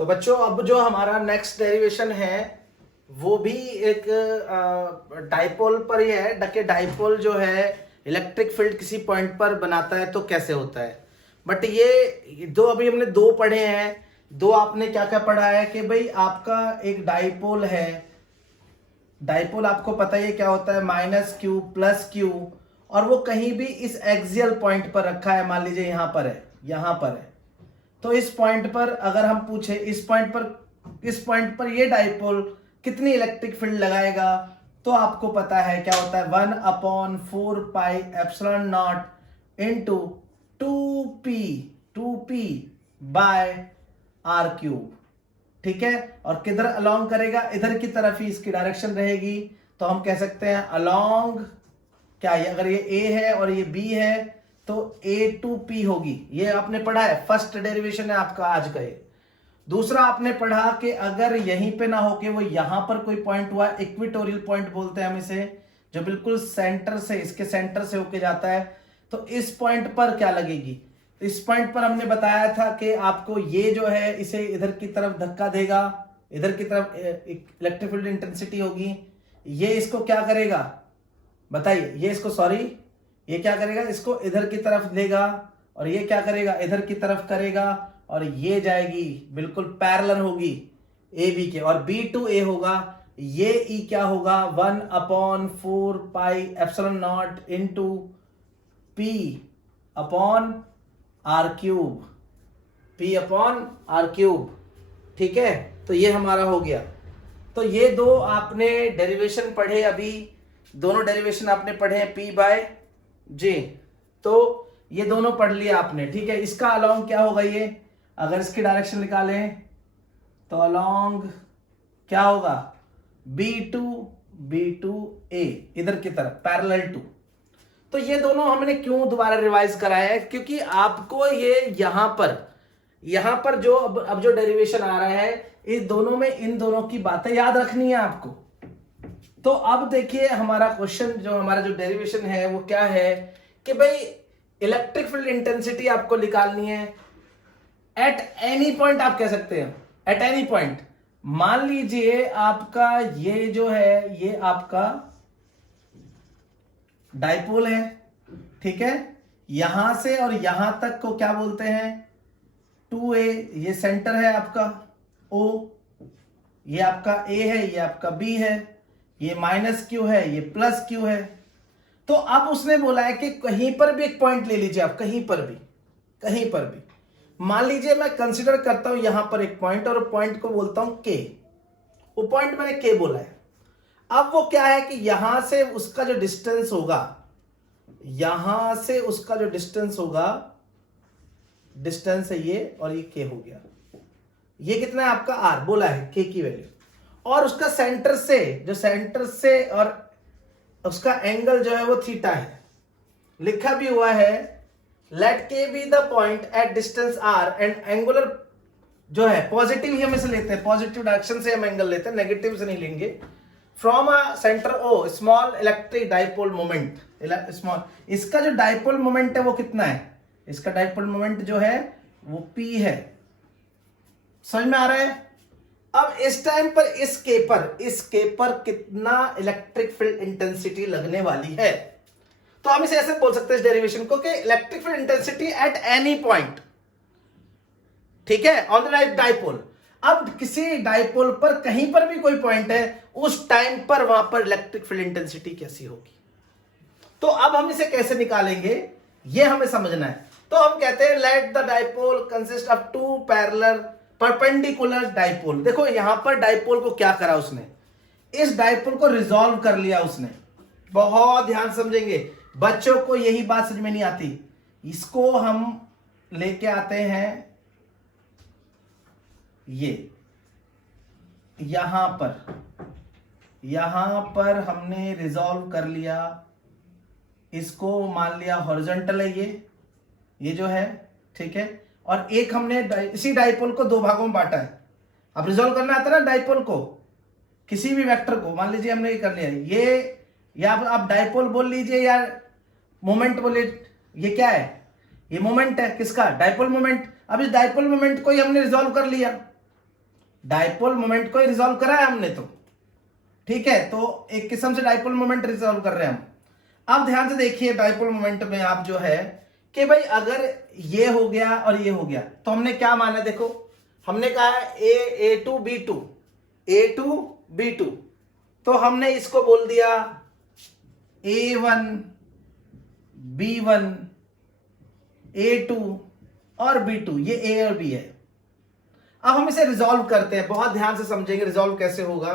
तो बच्चों अब जो हमारा नेक्स्ट डेरिवेशन है वो भी एक डाइपोल पर ही है। डके डाइपोल जो है इलेक्ट्रिक फील्ड किसी पॉइंट पर बनाता है तो कैसे होता है। बट ये दो अभी हमने दो पढ़े हैं। दो आपने क्या क्या पढ़ा है कि भाई आपका एक डाइपोल है। डाइपोल आपको पता ही है क्या होता है, माइनस क्यू प्लस क्यू, और वो कहीं भी इस एक्सियल पॉइंट पर रखा है। मान लीजिए यहां पर है, यहां पर है। तो इस पॉइंट पर अगर हम पूछे इस पॉइंट पर ये डाइपोल कितनी इलेक्ट्रिक फील्ड लगाएगा, तो आपको पता है क्या होता है, 1/4πε0 into 2p bye R cube. ठीक है, और किधर अलोंग करेगा, इधर की तरफ ही इसकी डायरेक्शन रहेगी। तो हम कह सकते हैं अलोंग, क्या ये अगर ये ए है और ये बी है तो A2P होगी। ये आपने पढ़ा है, फर्स्ट डेरिवेशन है आपका आज का ये। दूसरा आपने पढ़ा कि अगर यहीं पे ना होके वो यहां पर कोई पॉइंट हुआ, इक्वेटोरियल पॉइंट बोलते हैं हम इसे, जो बिल्कुल सेंटर से, इसके सेंटर से होके जाता है, तो इस पॉइंट पर क्या लगेगी। इस पॉइंट पर हमने बताया था कि आपको ये जो है इसे इधर की तरफ धक्का देगा, इधर की तरफ इलेक्ट्रिक फील्ड इंटेंसिटी होगी। ये इसको क्या करेगा बताइए, ये इसको सॉरी ये क्या करेगा, इसको इधर की तरफ देगा, और ये क्या करेगा, इधर की तरफ करेगा, और ये जाएगी बिल्कुल पैरेलल होगी ए बी के, और बी टू ए होगा। ये ई क्या होगा, 1/4πε0 into p upon are cube, p upon are cube. ठीक है, तो ये हमारा हो गया। तो ये दो आपने डेरिवेशन पढ़े, अभी दोनों डेरिवेशन आपने पढ़े हैं पी बाय जी। तो ये दोनों पढ़ लिया आपने। ठीक है, इसका अलोंग क्या होगा, ये अगर इसकी डायरेक्शन निकालें तो अलोंग क्या होगा, B2 इधर की तरफ पैरेलल टू। तो ये दोनों हमने क्यों दोबारा रिवाइज कराया है, क्योंकि आपको ये यहां पर जो अब जो डेरिवेशन आ रहा है, इस दोनों में इन दोनों की बातें याद रखनी है आपको। तो अब देखिए हमारा क्वेश्चन, जो हमारा जो डेरिवेशन है वो क्या है कि भाई इलेक्ट्रिक फील्ड इंटेंसिटी आपको निकालनी है एट एनी पॉइंट। आप कह सकते हैं एट एनी पॉइंट। मान लीजिए आपका ये जो है ये आपका डाइपोल है। ठीक है, यहां से और यहां तक को क्या बोलते हैं, 2a। ये सेंटर है आपका O, ये आपका A है, ये आपका B है, ये माइनस क्यू है, ये प्लस क्यू है। तो अब उसने बोला है कि कहीं पर भी एक पॉइंट ले लीजिए आप, कहीं पर भी। मान लीजिए मैं कंसीडर करता हूं यहां पर एक पॉइंट, और पॉइंट को बोलता हूं K। वो पॉइंट मैंने K बोला है। अब वो क्या है कि यहां से उसका जो डिस्टेंस होगा, डिस्टेंस है ये, और ये K हो गया। ये कितना है आपका R बोला है, K की वैल्यू। और उसका सेंटर से और उसका एंगल जो है वो थीटा है। लिखा भी हुआ है let K be the point at distance R and angular जो है पॉजिटिव ही हम इसे लेते हैं, पॉजिटिव डायरेक्शन से हम एंगल लेते हैं, नेगेटिव से नहीं लेंगे। From a centre O small electric dipole moment, small, इसका जो डाइपोल मोमेंट है वो कितना है, इसका डाइपोल मोमेंट जो है वो P है। समझ में आ रहा है। अब इस टाइम पर इस के पर कितना इलेक्ट्रिक फील्ड इंटेंसिटी लगने वाली है, तो हम इसे ऐसे बोल सकते हैं इस डेरिवेशन को कि electric field intensity at any point. ठीक है, ऑन द डाइपोल। अब किसी डाइपोल पर कहीं पर भी कोई पॉइंट है, उस टाइम पर वहां पर इलेक्ट्रिक फील्ड इंटेंसिटी कैसी होगी। तो अब हम इसे कैसे निकालेंगे ये हमें समझना है। तो हम कहते हैं let the dipole consist of two parallel perpendicular dipole. देखो यहां पर डाइपोल को क्या करा उसने, इस डाइपोल को रिजॉल्व कर लिया उसने। बहुत ध्यान समझेंगे, बच्चों को यही बात समझ में नहीं आती। इसको हम लेके आते हैं ये यहां पर हमने रिजॉल्व कर लिया। इसको मान लिया हॉरिजॉन्टल है ये जो है। ठीक है, और एक हमने इसी डाइपोल को दो भागों में बांटा है। अब रिजॉल्व करना आता है ना डाइपोल को, किसी भी वेक्टर को। मान लीजिए हमने ये कर लिया, ये या आप डाइपोल बोल लीजिए या मोमेंट बोलिए। ये क्या है, ये मोमेंट है, किसका, डाइपोल मोमेंट। अब इस डाइपोल मोमेंट को ही हमने रिजॉल्व कर लिया। डाइपोल मोमेंट को ही रिजॉल्व करा है हमने तो, ठीक है। तो एक किस्म से डाइपोल मोमेंट रिजॉल्व कर रहे हैं हम। अब ध्यान से देखिए डाइपोल मोमेंट में आप जो है कि भाई अगर ये हो गया और ये हो गया तो हमने क्या माना, देखो हमने कहा है ए टू बी टू, तो हमने इसको बोल दिया A1 B1 A2 और B2, ये A और B है। अब हम इसे रिजॉल्व करते हैं, बहुत ध्यान से समझेंगे रिजॉल्व कैसे होगा।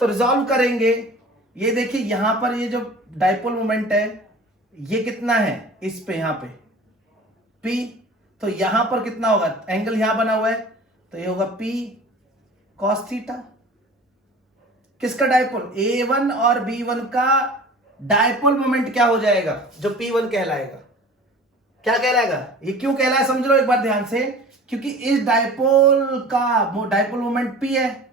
तो रिजॉल्व करेंगे, ये देखिए यहां पर ये जो डाइपोल मोमेंट है ये कितना है, इस पे यहां पे P, तो यहां पर कितना होगा, एंगल यहां बना हुआ है तो ये होगा P cos थीटा। किसका डाइपोल, A1 और B1 का डाइपोल मोमेंट क्या हो जाएगा, जो P1 कहलाएगा। क्या कहलाएगा, ये क्यों कहलाया समझ लो एक बार ध्यान से, क्योंकि इस डाइपोल का डाइपोल मोमेंट P है,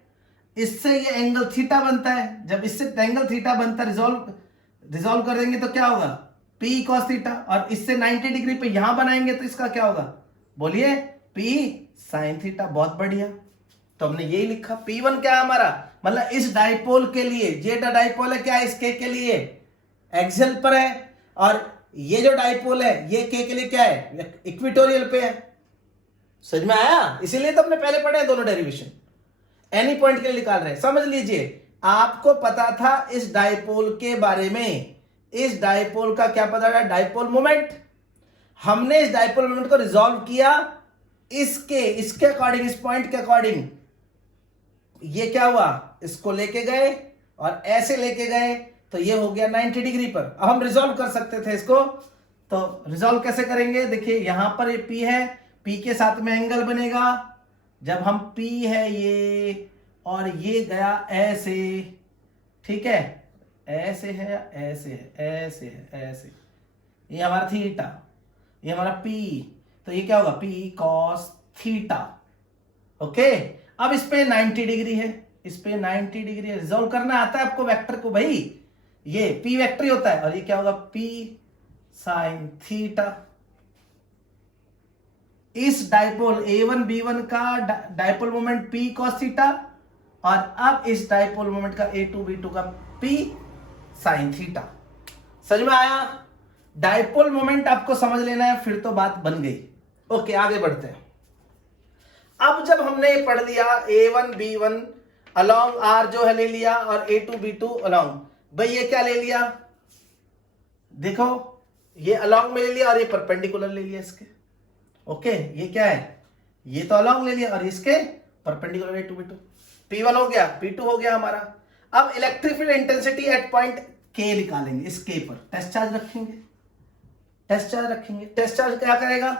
इससे ये एंगल थीटा बनता है। जब इससे एंगल थीटा बनता है, रिजॉल्व कर देंगे तो क्या होगा, P cos थीटा, और इससे 90 डिग्री पे यहां बनाएंगे तो इसका क्या होगा, बोलिए P sin थीटा। बहुत बढ़िया, तो हमने यही लिखा। P1 क्या है हमारा, मतलब इस डाइपोल के लिए, ये डाइपोल है क्या, इस K के लिए एक्सियल पर है, और ये जो डाइपोल है ये K के लिए क्या है, इक्वेटोरियल पे है। समझ में आया, इसीलिए तो हमने पहले पढ़े हैं दोनों डेरिवेशन, एनी पॉइंट के लिए निकाल रहे हैं। समझ लीजिए, आपको पता था इस डाइपोल के बारे में, इस डाइपोल का क्या पता था, डाइपोल मोमेंट। हमने इस डाइपोल मोमेंट को रिजॉल्व किया इसके अकॉर्डिंग, इस पॉइंट के अकॉर्डिंग। ये क्या हुआ, इसको लेके गए और ऐसे लेके गए तो ये हो गया 90 डिग्री पर। अब हम रिजॉल्व कर सकते थे इसको, तो रिजॉल्व कैसे करेंगे, देखिए यहां पर ये P है, P के साथ में एंगल बनेगा। जब हम P है ये और ये गया ऐसे, ठीक है, ऐसे है, ऐसे है, ऐसे है, ऐसे, ये हमारा थीटा, ये हमारा P, तो ये क्या होगा, P cos थीटा। ओके, अब इस पे 90 डिग्री है, इस पे 90 डिग्री है। रिजॉल्व करना आता है आपको वेक्टर को भाई, ये P वेक्टर ही होता है, और ये क्या होगा, P sin थीटा। इस डाइपोल A1 B1 का dipole moment P cos theta, और अब इस डाइपोल मोमेंट का A2 B2 का P sin थीटा। समझ में आया, डाइपोल मोमेंट आपको समझ लेना है, फिर तो बात बन गई। ओके, आगे बढ़ते हैं। अब जब हमने पढ़ लिया A1 B1 अलोंग R जो है ले लिया, और A2 B2 अलोंग, भाई ये क्या ले लिया, देखो ये अलोंग में ले लिया और ये परपेंडिकुलर ले लिया इसके। ओके, ये क्या है, ये तो अलोंग ले लिया और इसके परपेंडिकुलर A2 B2, P1 हो गया, P2 हो गया हमारा। अब electric field intensity at point K निकालेंगे, इस K पर टेस्ट चार्ज रखेंगे, टेस्ट चार्ज रखेंगे। टेस्ट चार्ज क्या करेगा,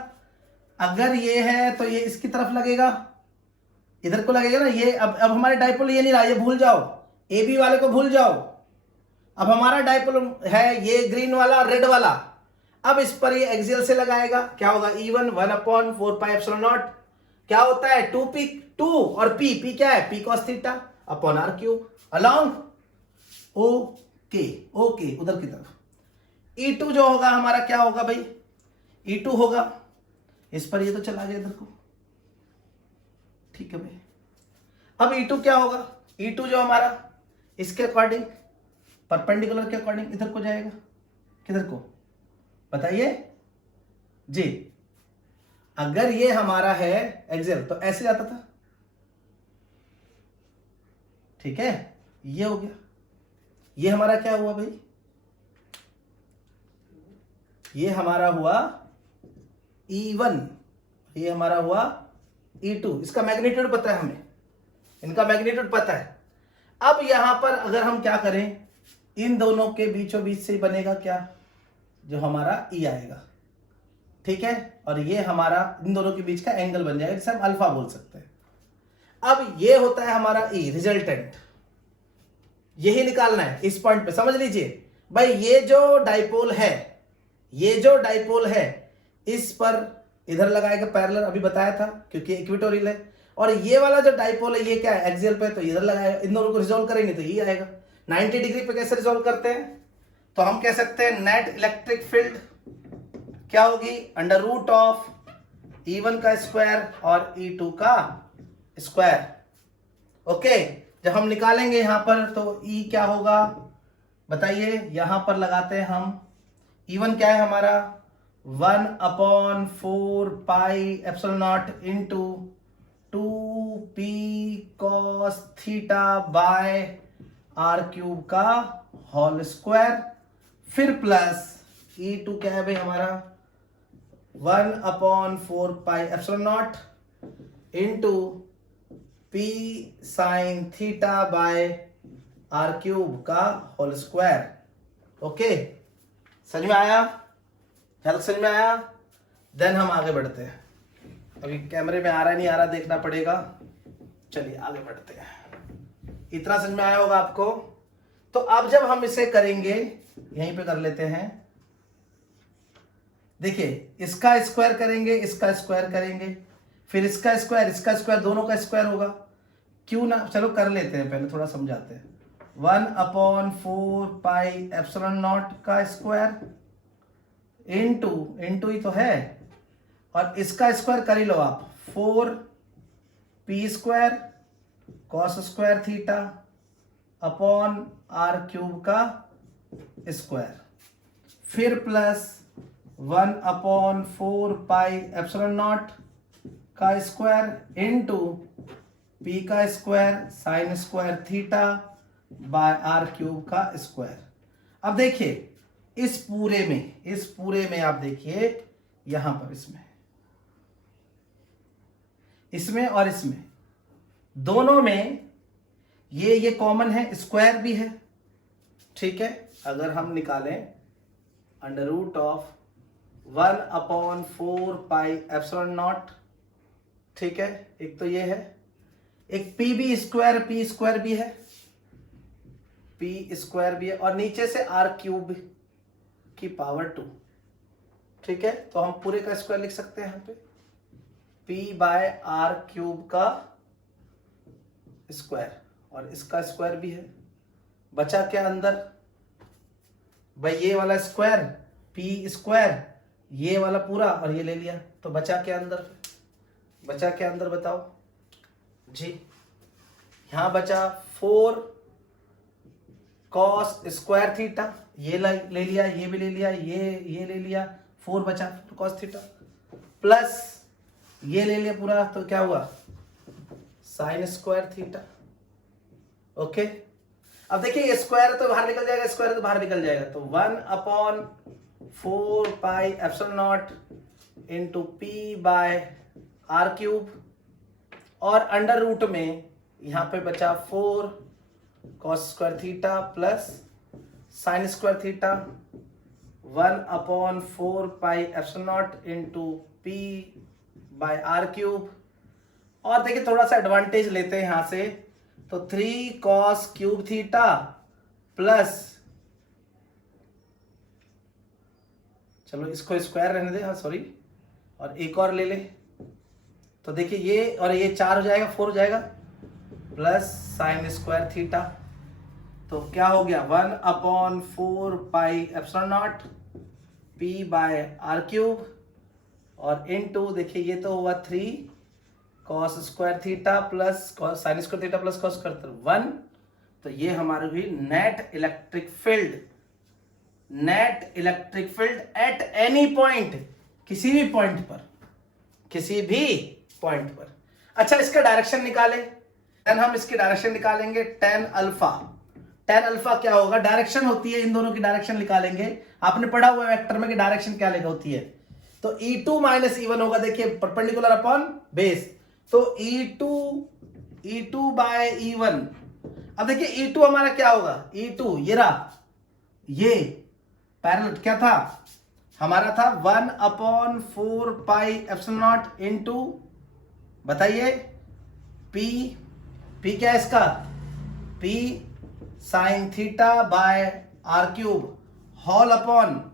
अगर ये है तो ये इसकी तरफ लगेगा, इधर को लगेगा ना ये। अब हमारे डाइपोल ये नहीं रहा, ये भूल जाओ, ए बी वाले को भूल जाओ। अब हमारा डाइपोल है ये ग्रीन वाला, रेड वाला। अब इस पर ये एक्सियल से लगाएगा, क्या होगा, E1 1/4 पाई एप्सिलॉन नॉट, क्या होता है 2P 2, और P क्या है, P cos theta upon R cube along okay उधर की तरफ। E2 जो होगा हमारा क्या होगा भाई, E2 होगा, इस पर ये तो चला गया इधर को, ठीक है भाई। अब E2 क्या होगा, E2 जो हमारा इसके अकॉर्डिंग परपेंडिकुलर के अकॉर्डिंग इधर को जाएगा, किधर को बताइए जी। अगर ये हमारा है एक्सियल तो ऐसे जाता था, ठीक है, ये हो गया। ये हमारा क्या हुआ भाई, ये हमारा हुआ E1, ये हमारा हुआ E2। इसका मैग्नीट्यूड पता है हमें, इनका मैग्नीट्यूड पता है। अब यहां पर अगर हम क्या करें, इन दोनों के बीचों बीच से बनेगा क्या, जो हमारा E आएगा, ठीक है, और ये हमारा इन दोनों के बीच का एंगल बन जाएगा, जिसे हम अल्फा बोल सकते हैं। अब ये होता है हमारा E रिजल्टेंट, यही निकालना है इस पॉइंट पे। समझ लीजिए भाई, ये जो डाइपोल है, ये जो डाइपोल है, इस पर इधर लगाएगा पैरेलल, अभी बताया था क्योंकि इक्वेटोरियल है। और ये वाला जो डाइपोल है ये क्या है, एक्सियल पे, तो इधर लगाएगा। इन दोनों को रिजॉल्व करेंगे तो ये आएगा। 90 डिग्री पे कैसे रिजॉल्व करते हैं, तो हम कह सकते हैं नेट इलेक्ट्रिक फील्ड क्या होगी, अंडर रूट ऑफ E1 का स्क्वायर और E2 का स्क्वायर, ओके, जब हम निकालेंगे यहां पर तो ई क्या होगा बताइए, यहां पर लगाते हैं हम E1 क्या है हमारा 1/4 pi epsilon not into 2p cos theta by R cube का होल स्क्वायर, फिर प्लस E2 क्या है भाई हमारा 1/4 pi epsilon not into p sine theta by R cube का होल स्क्वायर। ओके, समझ में आया? ख्याल समझ में आया? देन हम आगे बढ़ते हैं। अभी कैमरे में आ रहा नहीं आ रहा देखना पड़ेगा। चलिए आगे बढ़ते हैं। इतना समझ में आया होगा आपको। तो अब जब हम इसे करेंगे यहीं पे कर लेते हैं। देखिए इसका स्क्वायर करेंगे, इसका स्क्वायर करेंगे, फिर इसका स्क्वायर दोनों का स्क्वायर होगा। क्यों ना, चलो कर लेते हैं, पहले थोड़ा समझाते हैं। 1/4 पाई एप्सिलॉन नॉट का स्क्वायर इंटू ही तो है, और इसका स्क्वायर कर ही लो आप 4p square cos square theta upon are cube का स्क्वायर, फिर प्लस 1/4 पाई एप्सिलॉन नॉट का स्क्वायर इंटू p का square sine square theta by R cube का स्क्वायर। अब देखिए इस पूरे में आप देखिए यहां पर इसमें और इसमें दोनों में ये कॉमन है, स्क्वायर भी है, ठीक है। अगर हम निकालें under root of 1/4 pi epsilon nought, ठीक है, एक तो ये है, एक पी स्क्वायर भी है, पी स्क्वायर भी है, और नीचे से आर क्यूब की पावर 2, ठीक है। तो हम पूरे का स्क्वायर लिख सकते हैं यहाँ पे पी बाय आर क्यूब का स्क्वायर, और इसका स्क्वायर भी है। बचा क्या अंदर भाई, ये वाला स्क्वायर पी स्क्वायर, ये वाला पूरा, और ये ले लिया, तो बचा क्या अंदर बताओ जी। यहां बचा 4 कॉस स्क्वायर थीटा, ये ले लिया, ये भी ले लिया, ये ले लिया, 4 बचा कॉस थीटा, प्लस ये ले लिया पूरा, तो क्या हुआ साइन स्क्वायर थीटा। ओके, अब देखिए स्क्वायर तो बाहर निकल जाएगा, स्क्वायर तो बाहर निकल जाएगा, तो 1/4 pi epsilon not into P by R cube, और अंडर रूट में यहां पे बचा 4 cos square theta plus sine square theta 1/4 pi epsilon not into P by R cube. और देखिए थोड़ा सा एडवांटेज लेते हैं यहां से, तो 3 कॉस क्यूब थीटा प्लस, चलो इसको स्क्वायर रहने दे, हाँ सॉरी, और एक और ले ले, तो देखिए ये और ये 4 हो जाएगा, 4 हो जाएगा, प्लस साइन स्क्वायर थीटा, तो क्या हो गया 1/4 pi epsilon naught P by R cube, और इनटू देखिए ये तो हुआ 3 cos square theta plus sine square theta plus cos square 1, तो ये हमारी हुई net electric field at any point, किसी भी पॉइंट पर। अच्छा, इसका डायरेक्शन निकाले, देन हम इसकी डायरेक्शन निकालेंगे tan अल्फा क्या होगा, डायरेक्शन होती है, इन दोनों की डायरेक्शन निकालेंगे। आपने पढ़ा हुआ वेक्टर में कि डायरेक्शन क्या लेगा होती है, तो E2 माइनस E1 होगा, देखिए परपेंडिकुलर अपॉन बेस, तो E2 बाय E1। अब देखिए E2 हमारा क्या होगा, E2 ये रहा, ये पैरेलल क्या था हमारा, था 1/4 पाई एप्सिलॉन नॉट इंटू, बताइए P क्या है इसका, P sine theta by R cube whole upon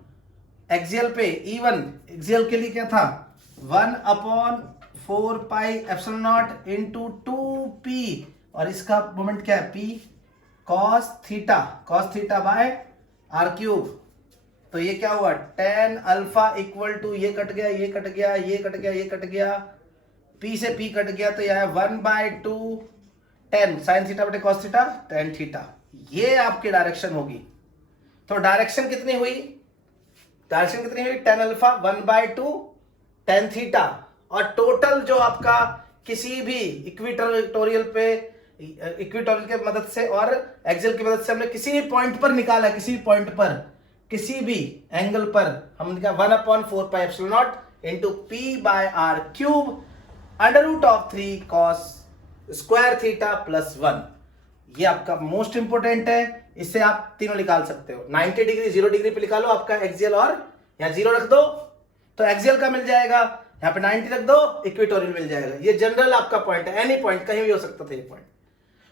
axial पे E1, एक्सियल के लिए क्या था 1/4 pi epsilon not into 2p, और इसका मोमेंट क्या है P cos theta by R cube, तो ये क्या हुआ tan अल्फा इक्वल टू, ये कट गया, ये कट गया, ये कट गया, ये कट गया, P से P कट गया, तो यह है 1/2 10 साइन थीटा बटे कॉस थीटा, tan थीटा, ये आपकी डायरेक्शन होगी। तो डायरेक्शन कितनी हुई, डायरेक्शन कितनी हुई, tan अल्फा 1/2 tan थीटा, और टोटल जो आपका किसी भी इक्वेटोरियल के मदद से और एक्सियल की मदद से हमने किसी भी पॉइंट पर निकाला, किसी भी पॉइंट पर किसी भी एंगल पर हमने निकाला 1/4πε0 into p/r³ √3 cos square theta plus 1। ये आपका मोस्ट इंपोर्टेंट है, इससे आप तीनों निकाल सकते हो। 90 डिग्री 0 डिग्री पे निकालो आपका एक्सियल, और यहाँ 0 रख दो तो एक्सियल का मिल जाएगा, यहाँ पे 90 रख दो इक्वेटोरियल मिल जाएगा। ये जनरल आपका पॉइंट है, एनी पॉइंट कहीं भी हो सकता था ये पॉइंट।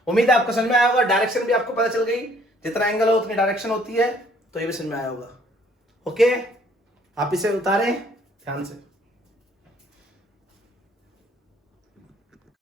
उम्मीद है आपको समझ में आया होगा, डायरेक्शन भी आपको पता चल गई, जितना एंगल हो उतनी डायरेक्शन होती है, तो ये भी समझ में आया होगा। ओके, आप इसे उतारें ध्यान से।